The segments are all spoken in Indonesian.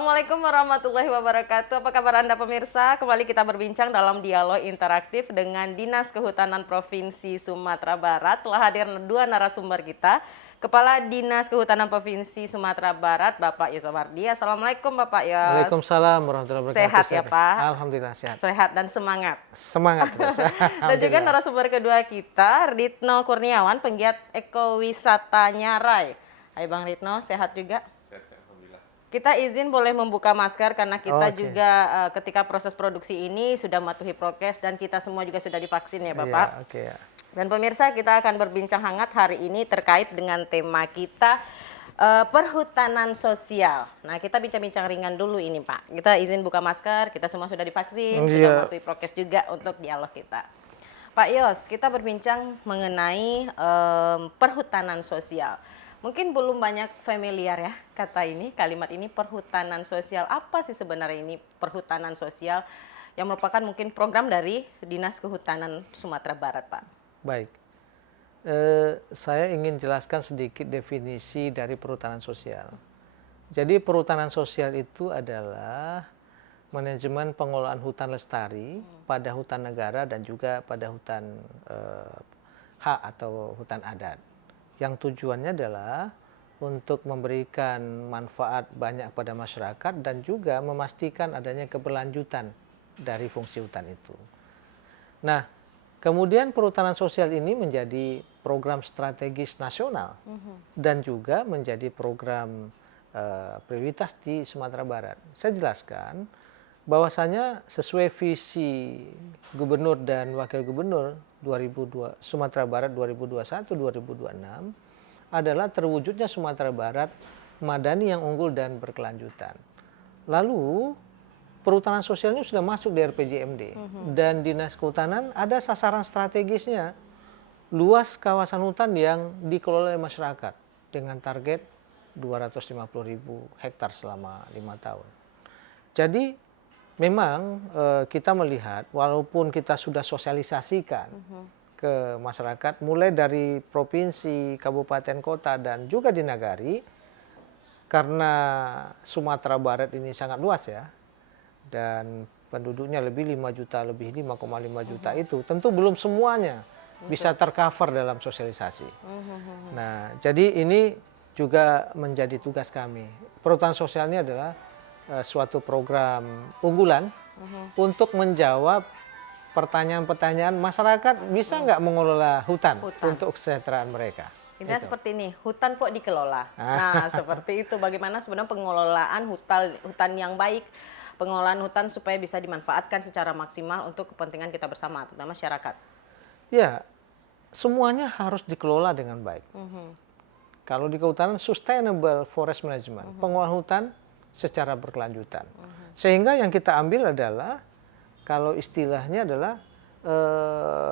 Assalamualaikum warahmatullahi wabarakatuh. Apa kabar Anda pemirsa? Kembali kita berbincang dalam dialog interaktif dengan Dinas Kehutanan Provinsi Sumatera Barat. Telah hadir dua narasumber kita. Kepala Dinas Kehutanan Provinsi Sumatera Barat, Bapak Yos Wardi. Assalamualaikum Bapak Yos. Waalaikumsalam warahmatullahi wabarakatuh. Sehat ya Pak? Alhamdulillah sehat. Sehat dan semangat. Semangat terus. Dan juga narasumber kedua kita, Ritno Kurniawan, penggiat ekowisata Nyarai. Hai Bang Ritno, sehat juga? Kita izin boleh membuka masker karena kita juga ketika proses produksi ini sudah mematuhi prokes dan kita semua juga sudah divaksin ya Bapak. Ya. Dan pemirsa, kita akan berbincang hangat hari ini terkait dengan tema kita perhutanan sosial. Nah, kita bincang-bincang ringan dulu ini Pak. Kita izin buka masker, kita semua sudah divaksin, sudah mematuhi prokes juga untuk dialog kita. Pak Yos, kita berbincang mengenai perhutanan sosial. Mungkin belum banyak familiar ya kalimat ini perhutanan sosial. Apa sih sebenarnya ini perhutanan sosial yang merupakan mungkin program dari Dinas Kehutanan Sumatera Barat, Pak? Baik, saya ingin jelaskan sedikit definisi dari perhutanan sosial. Jadi perhutanan sosial itu adalah manajemen pengelolaan hutan lestari pada hutan negara dan juga pada hutan hak atau hutan adat. Yang tujuannya adalah untuk memberikan manfaat banyak pada masyarakat dan juga memastikan adanya keberlanjutan dari fungsi hutan itu. Nah, kemudian perhutanan sosial ini menjadi program strategis nasional dan juga menjadi program prioritas di Sumatera Barat. Saya jelaskan bahwasanya sesuai visi Gubernur dan Wakil Gubernur Sumatera Barat 2021-2026 adalah terwujudnya Sumatera Barat madani yang unggul dan berkelanjutan. Lalu perhutanan sosial ini sudah masuk di RPJMD dan Dinas Kehutanan ada sasaran strategisnya, luas kawasan hutan yang dikelola oleh masyarakat dengan target 250.000 hektar selama 5 tahun. Jadi memang kita melihat walaupun kita sudah sosialisasikan ke masyarakat mulai dari provinsi, kabupaten, kota dan juga di nagari, karena Sumatera Barat ini sangat luas ya dan penduduknya lebih 5 juta, lebih 5,5 juta itu tentu belum semuanya bisa tercover dalam sosialisasi. Nah, jadi ini juga menjadi tugas kami. Perhutanan sosial ini adalah suatu program unggulan untuk menjawab pertanyaan-pertanyaan masyarakat bisa nggak mengelola hutan untuk kesejahteraan mereka. Intinya seperti ini, hutan kok dikelola. Nah, seperti itu. Bagaimana sebenarnya pengelolaan hutan yang baik, pengelolaan hutan supaya bisa dimanfaatkan secara maksimal untuk kepentingan kita bersama, terutama masyarakat. Ya, semuanya harus dikelola dengan baik. Kalau di kehutanan, sustainable forest management, pengelolaan hutan secara berkelanjutan. Sehingga yang kita ambil adalah, kalau istilahnya adalah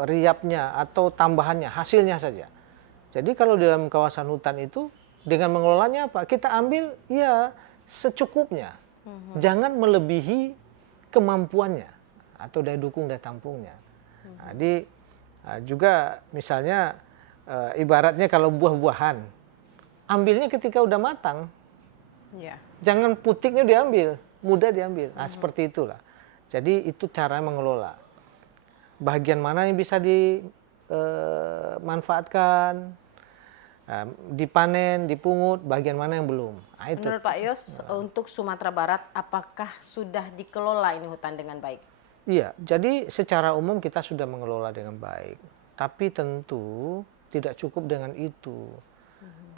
riapnya atau tambahannya, hasilnya saja. Jadi kalau dalam kawasan hutan itu, dengan mengelolanya apa? Kita ambil ya secukupnya. Jangan melebihi kemampuannya atau daya dukung daya tampungnya. Jadi juga misalnya ibaratnya kalau buah-buahan, ambilnya ketika udah matang. Jangan putiknya diambil, mudah diambil. Nah, seperti itulah. Jadi itu cara mengelola. Bagian mana yang bisa dimanfaatkan, dipanen, dipungut, bagian mana yang belum. Nah, itu. Menurut Pak Yos, untuk Sumatera Barat, apakah sudah dikelola ini hutan dengan baik? Iya, jadi secara umum kita sudah mengelola dengan baik. Tapi tentu tidak cukup dengan itu.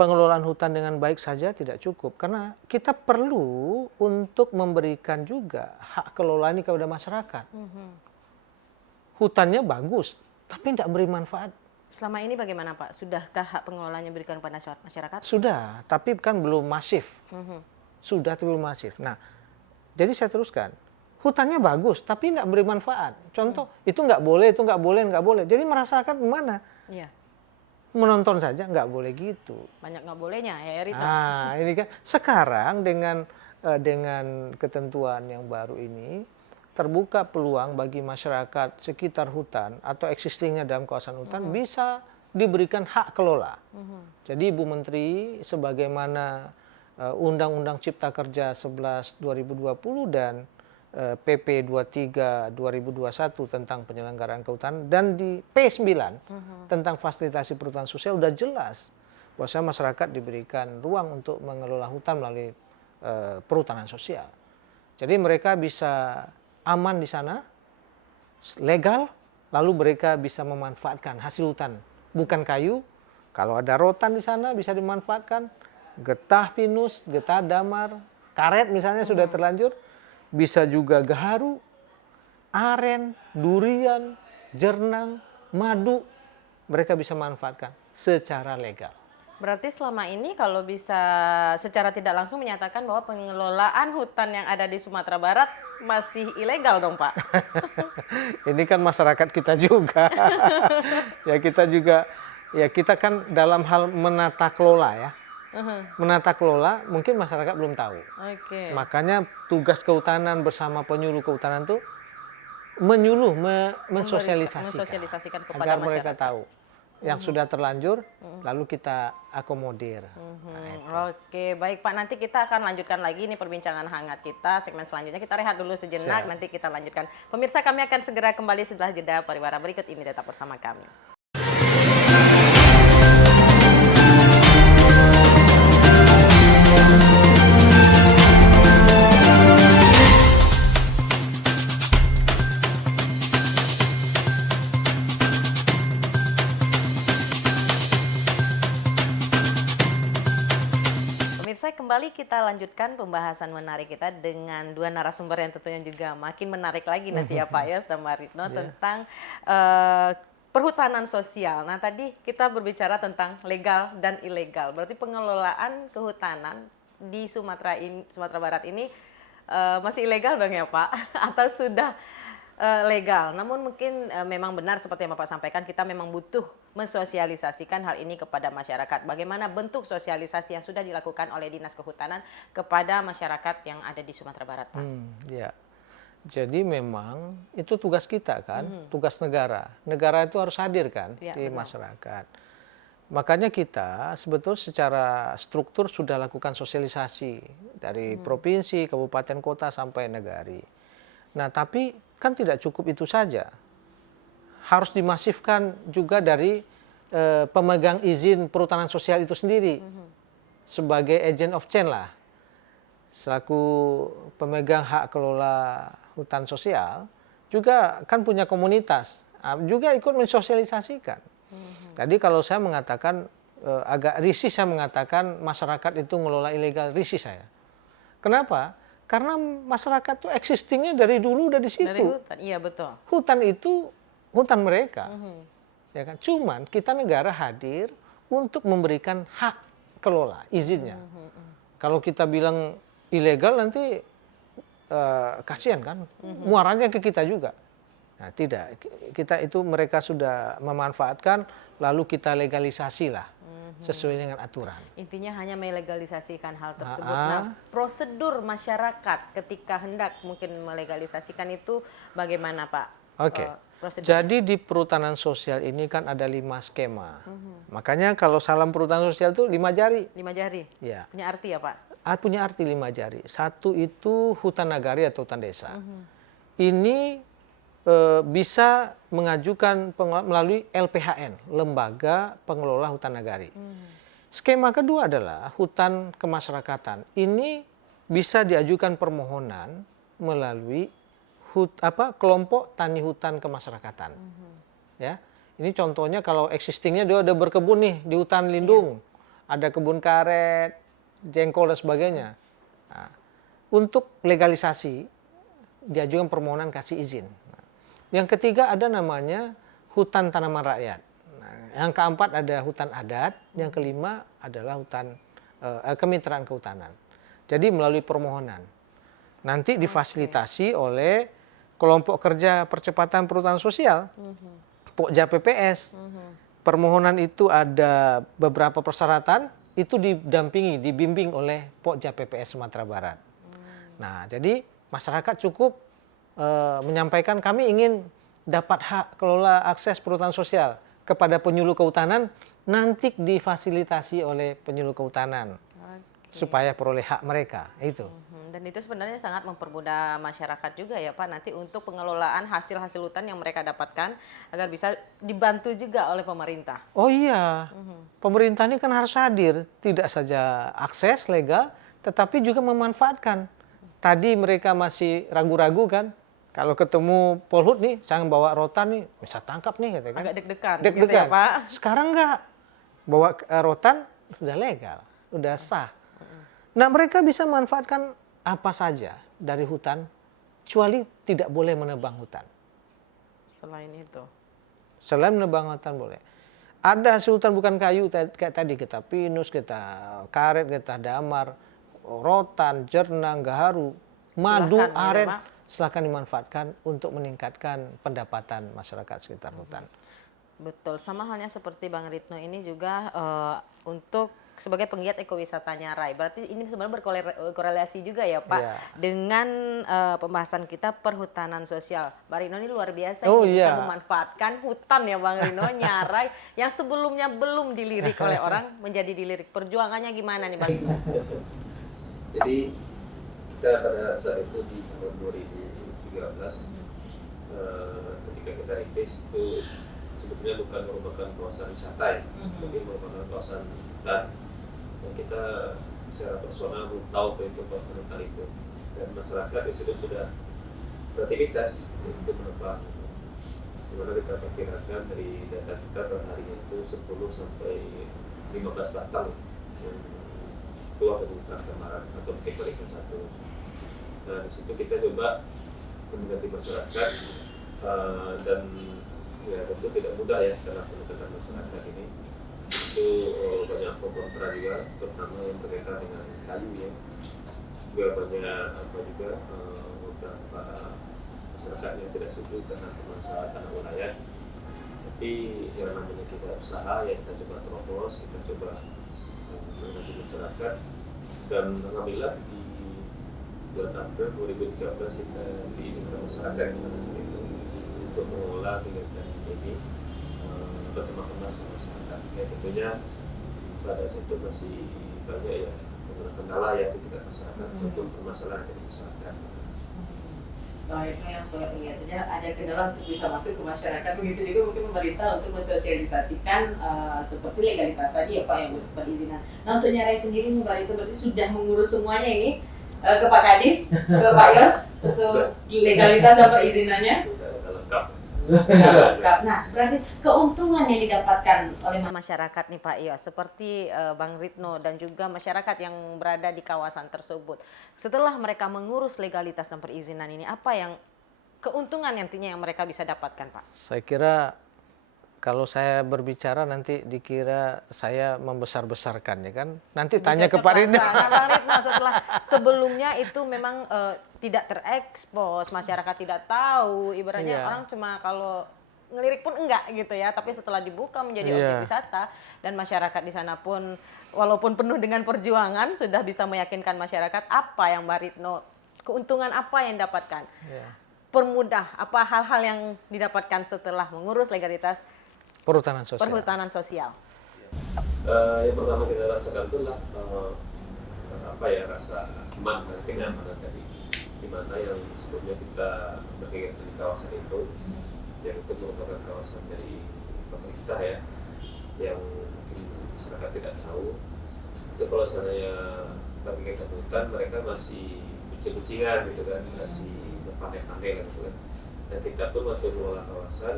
Pengelolaan hutan dengan baik saja tidak cukup, karena kita perlu untuk memberikan juga hak kelola ini kepada masyarakat. Hutannya bagus, tapi tidak beri manfaat. Selama ini bagaimana Pak? Sudahkah hak pengelolaannya diberikan kepada masyarakat? Sudah, tapi kan belum masif. Sudah, tapi belum masif. Nah, jadi saya teruskan. Hutannya bagus, tapi tidak beri manfaat. Contoh, itu nggak boleh, itu nggak boleh, nggak boleh. Jadi merasakan mana? Iya. Menonton saja nggak boleh gitu. Banyak nggak bolehnya ya Rita. Nah, ini kan sekarang dengan ketentuan yang baru ini terbuka peluang bagi masyarakat sekitar hutan atau existingnya dalam kawasan hutan bisa diberikan hak kelola. Jadi Ibu Menteri sebagaimana Undang-Undang Cipta Kerja 11 2020 dan PP 23 2021 tentang penyelenggaraan kehutanan, dan di P9 tentang fasilitasi perhutanan sosial udah jelas bahwa masyarakat diberikan ruang untuk mengelola hutan melalui perhutanan sosial. Jadi mereka bisa aman di sana, legal, lalu mereka bisa memanfaatkan hasil hutan, bukan kayu. Kalau ada rotan di sana bisa dimanfaatkan, getah pinus, getah damar, karet misalnya sudah terlanjur, bisa juga gaharu, aren, durian, jernang, madu, mereka bisa manfaatkan secara legal. Berarti selama ini kalau bisa secara tidak langsung menyatakan bahwa pengelolaan hutan yang ada di Sumatera Barat masih ilegal dong, Pak? Ini kan masyarakat kita juga. Ya kita juga, ya kita kan dalam hal menata kelola ya. Menata kelola mungkin masyarakat belum tahu. Oke. Makanya tugas kehutanan bersama penyuluh kehutanan itu menyuluh, mensosialisasikan kepada agar masyarakat. mereka tahu. Yang sudah terlanjur, lalu kita akomodir. Oke, baik Pak. Nanti kita akan lanjutkan lagi nih perbincangan hangat kita. Segmen selanjutnya kita rehat dulu sejenak, nanti kita lanjutkan. Pemirsa, kami akan segera kembali setelah jeda pariwara berikut ini. Tetap bersama kami. Pemirsa, kembali kita lanjutkan pembahasan menarik kita dengan dua narasumber yang tentunya juga makin menarik lagi nanti ya Pak Yos dan Mbak Ritno tentang perhutanan sosial. Nah tadi kita berbicara tentang legal dan ilegal. Berarti pengelolaan kehutanan di Sumatera Barat ini masih ilegal dong ya Pak? Atau sudah legal? Namun mungkin memang benar seperti yang Bapak sampaikan, kita memang butuh mensosialisasikan hal ini kepada masyarakat. Bagaimana bentuk sosialisasi yang sudah dilakukan oleh Dinas Kehutanan kepada masyarakat yang ada di Sumatera Barat, Pak? Ya. Jadi memang itu tugas kita kan, tugas negara. Negara itu harus hadir kan Ya, di betul. masyarakat. Makanya kita sebetulnya secara struktur sudah lakukan sosialisasi dari provinsi, kabupaten, kota sampai negari. Nah tapi kan tidak cukup itu saja. Harus dimasifkan juga dari pemegang izin perhutanan sosial itu sendiri. Sebagai agent of change lah. Selaku pemegang hak kelola hutan sosial, juga kan punya komunitas. Juga ikut mensosialisasikan. Tadi kalau saya mengatakan, agak risih saya mengatakan masyarakat itu ngelola ilegal, risih saya. Kenapa? Karena masyarakat tuh existingnya dari dulu udah di situ. Dari hutan, iya betul. Hutan itu hutan mereka, ya kan. Cuman kita negara hadir untuk memberikan hak kelola, izinnya. Kalau kita bilang ilegal nanti kasihan kan, muaranya ke kita juga. Nah tidak, kita itu mereka sudah memanfaatkan, lalu kita legalisasi lah sesuai dengan aturan. Intinya hanya melegalisasikan hal tersebut. Nah, prosedur masyarakat ketika hendak mungkin melegalisasikan itu bagaimana Pak? Oke. Prosedur. Jadi di perhutanan sosial ini kan ada 5 skema. Makanya kalau salam perhutanan sosial itu 5 jari. 5 jari? Ya. Punya arti ya Pak? Punya arti 5 jari. Satu itu hutan nagari atau hutan desa. Ini bisa mengajukan melalui LPHN, Lembaga Pengelola Hutan Nagari. Skema kedua adalah hutan kemasyarakatan. Ini bisa diajukan permohonan melalui kelompok tani hutan kemasyarakatan. Ya, ini contohnya kalau existingnya dia udah berkebun nih di hutan lindung, ada kebun karet, jengkol dan sebagainya. Nah, untuk legalisasi diajukan permohonan kasih izin. Yang ketiga ada namanya hutan tanaman rakyat. Nah, yang keempat ada hutan adat, yang kelima adalah hutan kemitraan kehutanan. Jadi melalui permohonan. Nanti difasilitasi oleh kelompok kerja percepatan perhutanan sosial, Pokja PPS. Permohonan itu ada beberapa persyaratan, itu didampingi, dibimbing oleh Pokja PPS Sumatera Barat. Nah, jadi masyarakat cukup menyampaikan kami ingin dapat hak kelola akses perhutanan sosial kepada penyuluh kehutanan, nanti difasilitasi oleh penyuluh kehutanan. supaya peroleh hak mereka itu. Dan itu sebenarnya sangat mempermudah masyarakat juga ya Pak, nanti untuk pengelolaan hasil-hasil hutan yang mereka dapatkan agar bisa dibantu juga oleh pemerintah. Oh iya, pemerintah ini kan harus hadir, tidak saja akses legal, tetapi juga memanfaatkan. Tadi mereka masih ragu-ragu kan, kalau ketemu Polhut nih, jangan bawa rotan nih, bisa tangkap nih, gitu kan. Agak deg-degan, gitu Deg-degan. ya Pak. Sekarang enggak, bawa rotan sudah legal, sudah sah. Nah mereka bisa manfaatkan apa saja dari hutan, kecuali tidak boleh menebang hutan. Selain itu. Selain menebang hutan boleh. Ada hasil hutan bukan kayu kayak tadi, kita pinus, kita karet, kita damar, rotan, jernang, gaharu, madu, Silakan, aren, ya, Pak. silakan dimanfaatkan untuk meningkatkan pendapatan masyarakat sekitar hutan. Betul, sama halnya seperti Bang Ritno ini juga untuk sebagai penggiat ekowisata Nyarai. Berarti ini sebenarnya berkorelasi juga ya Pak Iya. dengan pembahasan kita perhutanan sosial. Bang Ritno ini luar biasa Oh, ini bisa iya. memanfaatkan hutan ya Bang Ritno Nyarai yang sebelumnya belum dilirik oleh orang menjadi dilirik. Perjuangannya gimana nih Bang Ritno? Jadi kita pada saat itu di tahun 2013 ketika kita rintis itu sebetulnya bukan merupakan kawasan wisata ya, tapi merupakan kawasan hutan yang kita secara personal belum tahu ke itu kawasan hutan itu, dan masyarakat di situ sudah beraktivitas untuk menebang gitu. Dimana kita perkirakan dari data kita per harinya itu 10 sampai 15 batang yang keluar dari hutan kemarin atau mungkin berikan satu. Nah di situ kita coba mendekati masyarakat dan ya tentu tidak mudah ya karena pendekatan masyarakat ini itu banyak pro kontra juga, terutama yang berkaitan dengan kayu ya. Juga banyak juga beberapa masyarakat yang tidak setuju karena pemanfaatan wilayah. Tapi yang namanya kita usaha ya kita coba terobos, kita coba mendekati masyarakat, dan alhamdulillah di bulan April 2013 kita diizinkan masyarakat pada saat itu untuk mengelola kegiatan ini bersama-sama dengan masyarakat. Ya tentunya pada saat itu masih banyak ya kendala ya di tingkat masyarakat ataupun permasalahan dari masyarakat. Baik, yang iya saja ada kendala untuk bisa masuk ke masyarakat, begitu juga mungkin pemerintah untuk mensosialisasikan seperti legalitas tadi ya Pak yang untuk perizinan. Nah untuk Nyarai sendiri nih Mbak itu berarti sudah mengurus semuanya ini ke Pak Kadis, ke Pak Yos untuk legalitas dan perizinannya. Sudah lengkap. Nah, berarti keuntungan yang didapatkan oleh masyarakat nih Pak Yos, seperti Bang Ritno dan juga masyarakat yang berada di kawasan tersebut. Setelah mereka mengurus legalitas dan perizinan ini, apa yang keuntungan nantinya yang mereka bisa dapatkan Pak? Saya kira kalau saya berbicara nanti dikira saya membesar-besarkan ya kan. Nanti tanya ke Pak Ridho. Nah, Bang Ritno, setelah sebelumnya itu memang tidak terekspos, masyarakat tidak tahu, ibaratnya Iya. orang cuma kalau ngelirik pun enggak gitu ya, tapi setelah dibuka menjadi Iya. objek wisata dan masyarakat di sana pun walaupun penuh dengan perjuangan sudah bisa meyakinkan masyarakat apa yang Mbak Ritno, keuntungan apa yang didapatkan. Ya. Permudah apa hal-hal yang didapatkan setelah mengurus legalitas Perhutanan sosial. perhutanan sosial. Yang pertama kita rasakan itulah rasa aman dan kenyamanan tadi, di mana yang sebelumnya kita berkegiatan di kawasan itu, yang itu merupakan kawasan dari pemerintah ya, yang mungkin masyarakat tidak tahu. Itu kalau seandainya berkegiatan hutan, mereka masih kucing-kucingan gitu kan, masih berpandai-pandai gitu kan. Dan kita pun waktu mengelola kawasan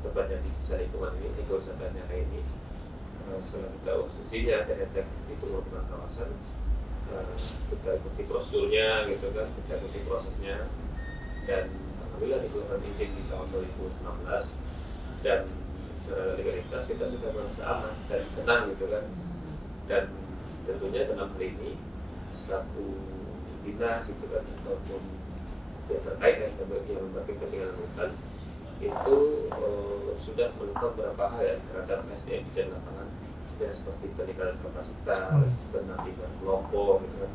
tepatnya di desa lingkungan ini, ekowisata Nyarai ini, setelah kita urusnya ternyata itu merupakan kawasan, kita ikuti prosedurnya gitu kan, kita ikuti prosesnya, dan alhamdulillah dikeluarkan izin di tahun 2019, dan secara legalitas kita sudah merasa aman dan senang gitu kan. Dan tentunya dalam hal ini selaku dinas gitu kan ataupun yang terkait yang berkepentingan hutan itu sudah melakukan beberapa hal ya terhadap SDM di lapangan ya, seperti peningkatan kapasitas, pendampingan kelompok gitu kan,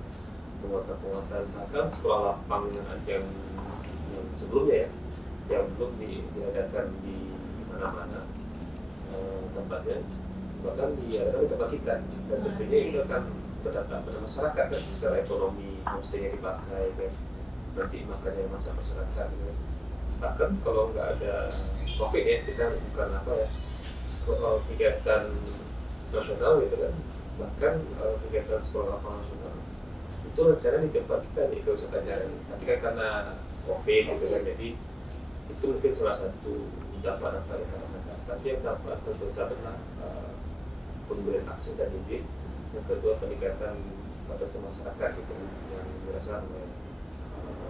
penguatan bahkan sekolah lapang yang sebelumnya ya, yang belum diadakan di mana-mana tempatnya, bahkan diadakan di tempat kita, dan tentunya itu akan berdampak pada masyarakat kan, secara ekonomi homestay-nya dipakai kan, nanti makannya masak masyarakat kan. Bahkan kalau nggak ada COVID ya, kita bukan apa ya, kegiatan nasional gitu kan, bahkan kegiatan sekolah lapangan nasional itu rencana di tempat kita di kewisata jarang, tapi kan karena COVID gitu kan, jadi itu mungkin salah satu dampak-dampak yang kita rasakan. Tapi yang dampak terbesar adalah pemberian akses dan izin, yang kedua peningkatan kapasitas masyarakat gitu yang dirasakan oleh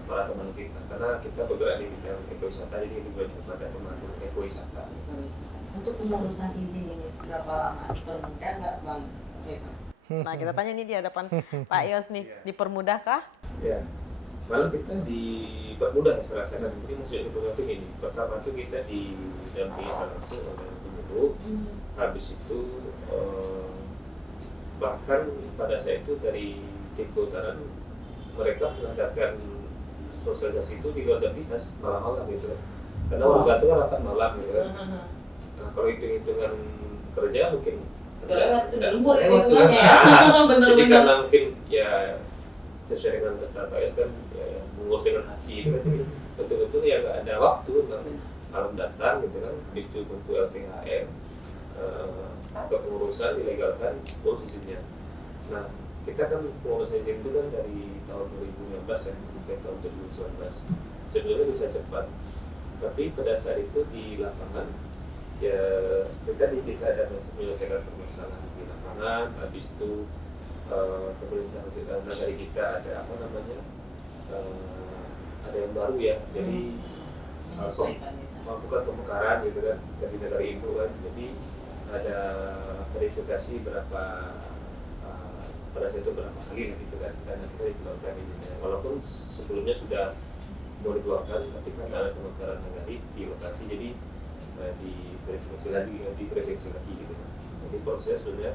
para teman kita, karena kita bergerak di bidang ekowisata, jadi lebih banyak pada pemandu ekowisata. Untuk pengurusan izin ini seberapa lama? Dipermudah nggak Bang Zeta? Nah kita tanya nih di hadapan Pak Yos nih, dipermudahkah? Ya, malah kita dipermudah saya rasakan. Jadi maksudnya itu ini, pertama itu kita didampingi langsung oleh guru, habis itu bahkan pada saat itu dari tim kehutanan mereka mengadakan sosialisasi itu di luar jam dinas malam-malam gitu kan, karena warga itu kan rapat malam gitu kan. Nah, kalau hitung-hitungan kerja mungkin Udah lewat lewat itu kan. ya. Jadi karena mungkin ya sesuai dengan kata Pak Yos kan ya, mengurus dengan hati itu kan, jadi betul-betul ya nggak ada waktu malam datang gitu kan, habis itu untuk LPHM kepengurusan dilegalkan urus izinnya. Nah kita kan pengurusan izin itu kan dari tahun 2015 ya sampai tahun 2019, sebenarnya bisa cepat, tapi pada saat itu di lapangan ya kita ada menyelesaikan permasalahan di lapangan, habis itu pemerintah negara kita ada apa namanya ada yang baru ya, jadi melakukan pemekaran gitu kan dari negara itu kan, jadi ada verifikasi berapa pada saat itu berapa kali gitu kan, dan akhirnya dikeluarkan izinnya, walaupun sebelumnya sudah mau dikeluarkan, tapi karena ada pemekaran negari di lokasi jadi diverifikasi lagi gitu kan. Jadi prosesnya sebenarnya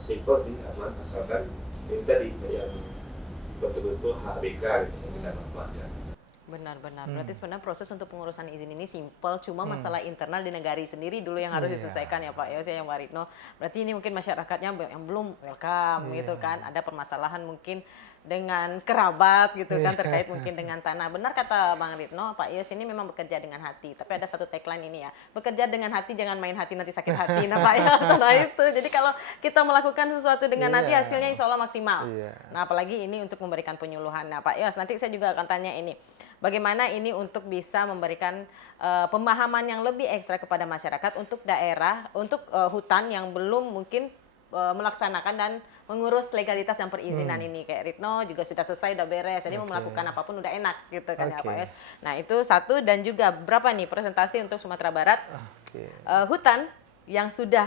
simple sih, aman, asalkan ini tadi yang betul-betul HBK gitu yang kita manfaatkan. Benar-benar. Berarti sebenarnya proses untuk pengurusan izin ini simpel, cuma masalah internal di negari sendiri dulu yang harus diselesaikan ya Pak Yos ya, yang Mbak Ritno. Berarti ini mungkin masyarakatnya yang belum welcome gitu kan. Ada permasalahan mungkin dengan kerabat gitu kan, terkait mungkin dengan tanah. Benar kata Bang Ritno, Pak Yos ini memang bekerja dengan hati. Tapi ada satu tagline ini ya, bekerja dengan hati jangan main hati nanti sakit hati. Nah Pak Yos, nah itu. Jadi kalau kita melakukan sesuatu dengan hati hasilnya insya Allah maksimal. Nah apalagi ini untuk memberikan penyuluhan. Nah Pak Yos, nanti saya juga akan tanya ini. Bagaimana ini untuk bisa memberikan pemahaman yang lebih ekstra kepada masyarakat untuk daerah, untuk hutan yang belum mungkin melaksanakan dan mengurus legalitas dan perizinan ini. Kayak Ritno juga sudah selesai, udah beres, jadi mau melakukan apapun udah enak gitu kan ya Pak Yos. Nah itu satu, dan juga berapa nih presentasi untuk Sumatera Barat hutan yang sudah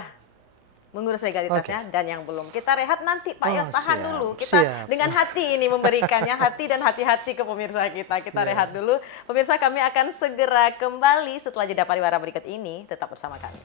mengurus legalitasnya dan yang belum. Kita rehat nanti Pak Yos, tahan dulu. Kita dengan hati ini memberikannya, hati dan hati-hati ke pemirsa kita. Kita rehat dulu. Pemirsa, kami akan segera kembali setelah jeda pariwara berikut ini. Tetap bersama kami.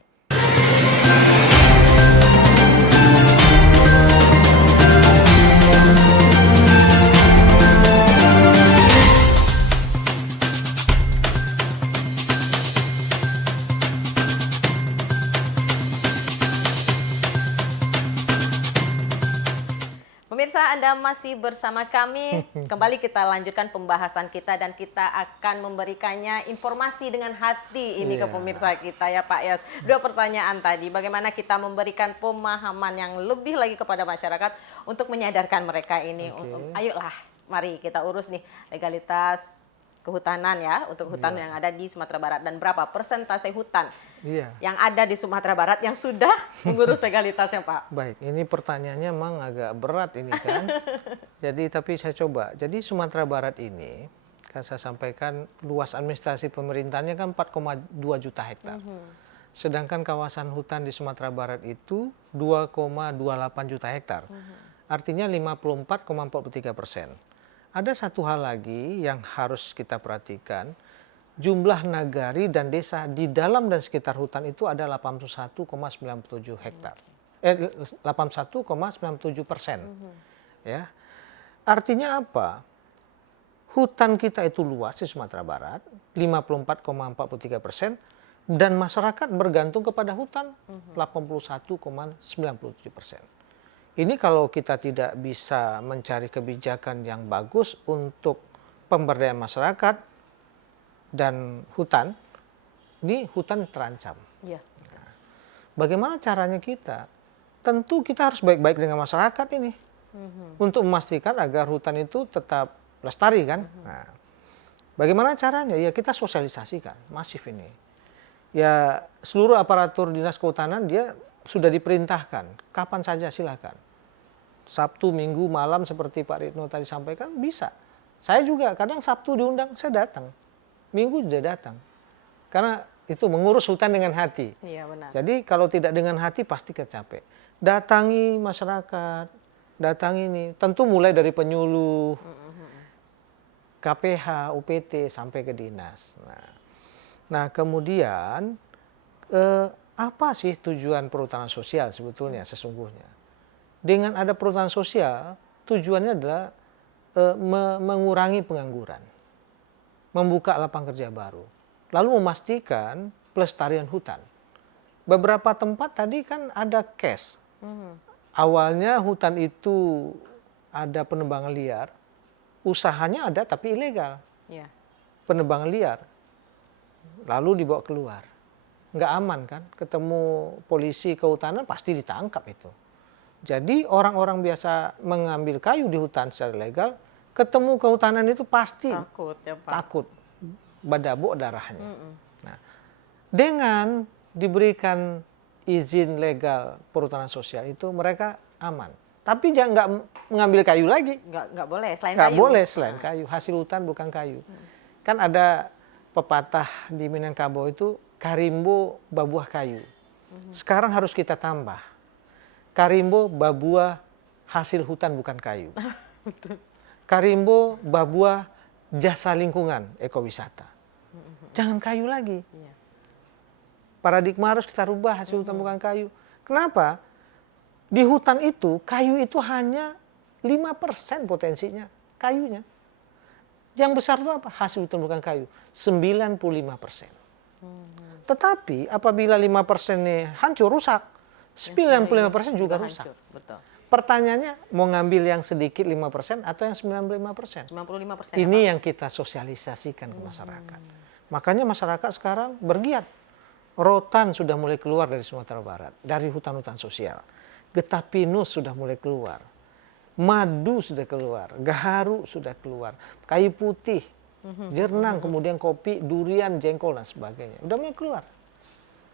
Pemirsa, Anda masih bersama kami. Kembali kita lanjutkan pembahasan kita dan kita akan memberikannya informasi dengan hati ini ke pemirsa kita ya Pak Yos. Dua pertanyaan tadi, bagaimana kita memberikan pemahaman yang lebih lagi kepada masyarakat untuk menyadarkan mereka ini. Ayolah, mari kita urus nih legalitas kehutanan ya, untuk hutan yang ada di Sumatera Barat, dan berapa persentase hutan yang ada di Sumatera Barat yang sudah mengurus legalitasnya Pak? Baik, ini pertanyaannya memang agak berat ini kan. Jadi tapi saya coba. Jadi Sumatera Barat ini kan saya sampaikan luas administrasi pemerintahnya kan 4,2 juta hektar. Sedangkan kawasan hutan di Sumatera Barat itu 2,28 juta hektar. Artinya 54,43%. Ada satu hal lagi yang harus kita perhatikan, jumlah nagari dan desa di dalam dan sekitar hutan itu ada 81,97 hektar. 81,97%. Ya. Artinya apa? Hutan kita itu luas di Sumatera Barat, 54,43%, dan masyarakat bergantung kepada hutan, 81,97%. Ini kalau kita tidak bisa mencari kebijakan yang bagus untuk pemberdayaan masyarakat dan hutan, ini hutan terancam. Iya. Bagaimana caranya kita? Tentu kita harus baik-baik dengan masyarakat ini untuk memastikan agar hutan itu tetap lestari kan. Nah, bagaimana caranya? Ya kita sosialisasikan masif ini. Ya seluruh aparatur dinas kehutanan dia sudah diperintahkan kapan saja silakan. Sabtu, Minggu, malam seperti Pak Ritno tadi sampaikan bisa. Saya juga kadang Sabtu diundang, saya datang. Minggu juga datang. Karena itu mengurus hutan dengan hati. Iya benar. Jadi kalau tidak dengan hati pasti capek. Datangi masyarakat, datangi ini. Tentu mulai dari penyuluh, KPH, UPT sampai ke dinas. Nah kemudian apa sih tujuan perhutanan sosial sebetulnya sesungguhnya? Dengan ada perhutanan sosial, tujuannya adalah mengurangi pengangguran, membuka lapangan kerja baru, lalu memastikan pelestarian hutan. Beberapa tempat tadi kan ada cash. Awalnya hutan itu ada penebangan liar, usahanya ada tapi ilegal. Iya. Penebangan liar, lalu dibawa keluar. Nggak aman kan, ketemu polisi kehutanan pasti ditangkap itu. Jadi orang-orang biasa mengambil kayu di hutan secara legal, ketemu kehutanan itu pasti Takut ya Pak. takut, badabok darahnya. Nah, dengan diberikan izin legal perhutanan sosial itu mereka aman. Tapi jangan nggak mengambil kayu lagi. Nggak boleh selain Nggak kayu. boleh selain kayu, hasil hutan bukan kayu. Kan ada pepatah di Minangkabau itu karimbo babuah kayu. Sekarang harus kita tambah. Karimbo babuah hasil hutan bukan kayu. Karimbo babuah jasa lingkungan ekowisata. Jangan kayu lagi. Iya. Paradigma harus kita rubah, hasil hutan bukan kayu. Kenapa? Di hutan itu kayu itu hanya 5% potensinya kayunya. Yang besar itu apa? Hasil hutan bukan kayu, 95%. Tetapi apabila 5% ini hancur, rusak, 95% juga rusak. Hancur. Betul. Pertanyaannya mau ngambil yang sedikit 5% atau yang 95%? 95%. Ini yang kita sosialisasikan ke masyarakat. Makanya masyarakat sekarang bergiat. Rotan sudah mulai keluar dari Sumatera Barat, dari hutan-hutan sosial. Getah pinus sudah mulai keluar. Madu sudah keluar, gaharu sudah keluar, kayu putih, jernang, kemudian kopi, durian, jengkol dan sebagainya. Udah mulai keluar.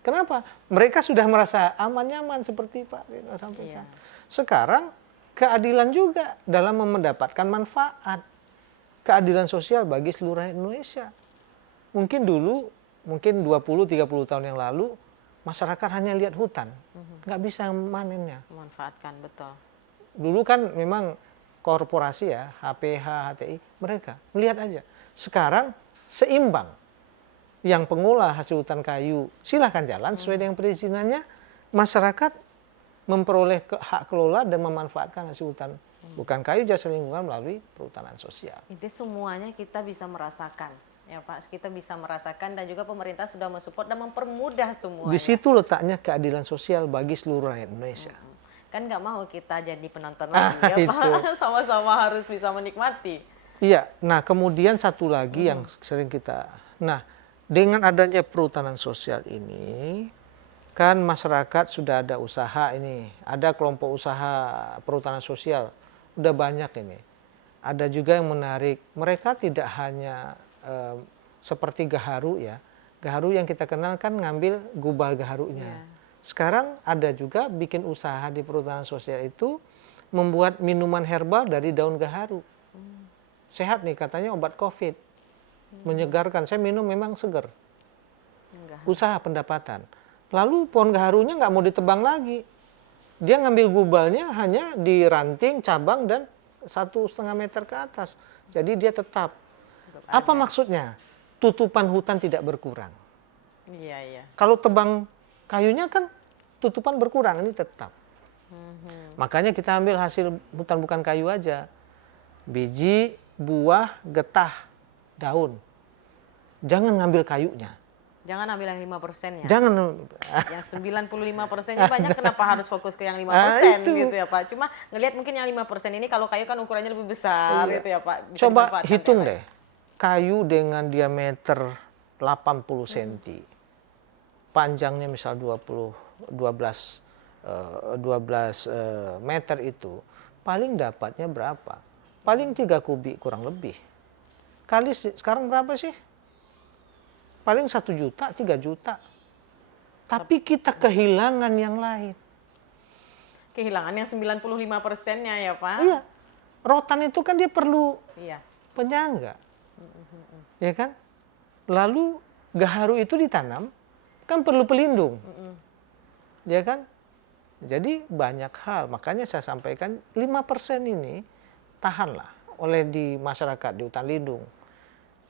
Kenapa? Mereka sudah merasa aman nyaman seperti Pak Rino sampaikan. Sekarang keadilan juga dalam mendapatkan manfaat. Keadilan sosial bagi seluruh Indonesia. Mungkin dulu, mungkin 20-30 tahun yang lalu, masyarakat hanya lihat hutan. Nggak bisa manennya. Memanfaatkan, betul. Dulu kan memang korporasi ya, HPH, HTI, mereka melihat aja. Sekarang seimbang. Yang pengolah hasil hutan kayu silahkan jalan sesuai dengan perizinannya, masyarakat memperoleh hak kelola dan memanfaatkan hasil hutan bukan kayu jasa lingkungan melalui perhutanan sosial. Itu semuanya kita bisa merasakan ya Pak, kita bisa merasakan dan juga pemerintah sudah mensupport dan mempermudah semuanya. Di situ letaknya keadilan sosial bagi seluruh rakyat Indonesia. Kan nggak mau kita jadi penonton lagi ya Pak, sama-sama harus bisa menikmati. Iya, nah kemudian satu lagi yang sering kita, dengan adanya perhutanan sosial ini, kan masyarakat sudah ada usaha ini, ada kelompok usaha perhutanan sosial, udah banyak ini. Ada juga yang menarik, mereka tidak hanya seperti gaharu ya, gaharu yang kita kenal kan ngambil gubal gaharunya. Sekarang ada juga bikin usaha di perhutanan sosial itu, membuat minuman herbal dari daun gaharu. Sehat nih katanya obat COVID. Menyegarkan, saya minum memang segar. Usaha pendapatan. Lalu pohon gaharunya nggak mau ditebang lagi. Dia ngambil gubalnya hanya di ranting, cabang, dan 1,5 meter ke atas. Jadi dia tetap. Apa maksudnya? Tutupan hutan tidak berkurang. Iya. Kalau tebang kayunya kan tutupan berkurang, ini tetap. Makanya kita ambil hasil hutan bukan kayu aja. Biji, buah, getah, daun. Jangan ngambil kayunya. Jangan ambil yang 5%-nya. Jangan. Yang 95%-nya banyak, kenapa harus fokus ke yang 5% itu. gitu ya Pak? Cuma ngelihat mungkin yang 5% ini kalau kayu kan ukurannya lebih besar gitu ya Pak. Bisa Coba dimanfaatkan hitung ya, Pak? deh, kayu dengan diameter 80 cm, panjangnya misal 12 meter itu, paling dapatnya berapa? Paling 3 kubik kurang lebih. Kali sekarang berapa sih? Paling 1 juta, 3 juta. Tapi kita kehilangan yang lain. Kehilangan yang 95%-nya ya Pak? Iya, rotan itu kan dia perlu Iya. penyangga, ya kan? Lalu gaharu itu ditanam, kan perlu pelindung, ya kan? Jadi banyak hal, makanya saya sampaikan 5% ini tahanlah oleh di masyarakat di hutan lindung.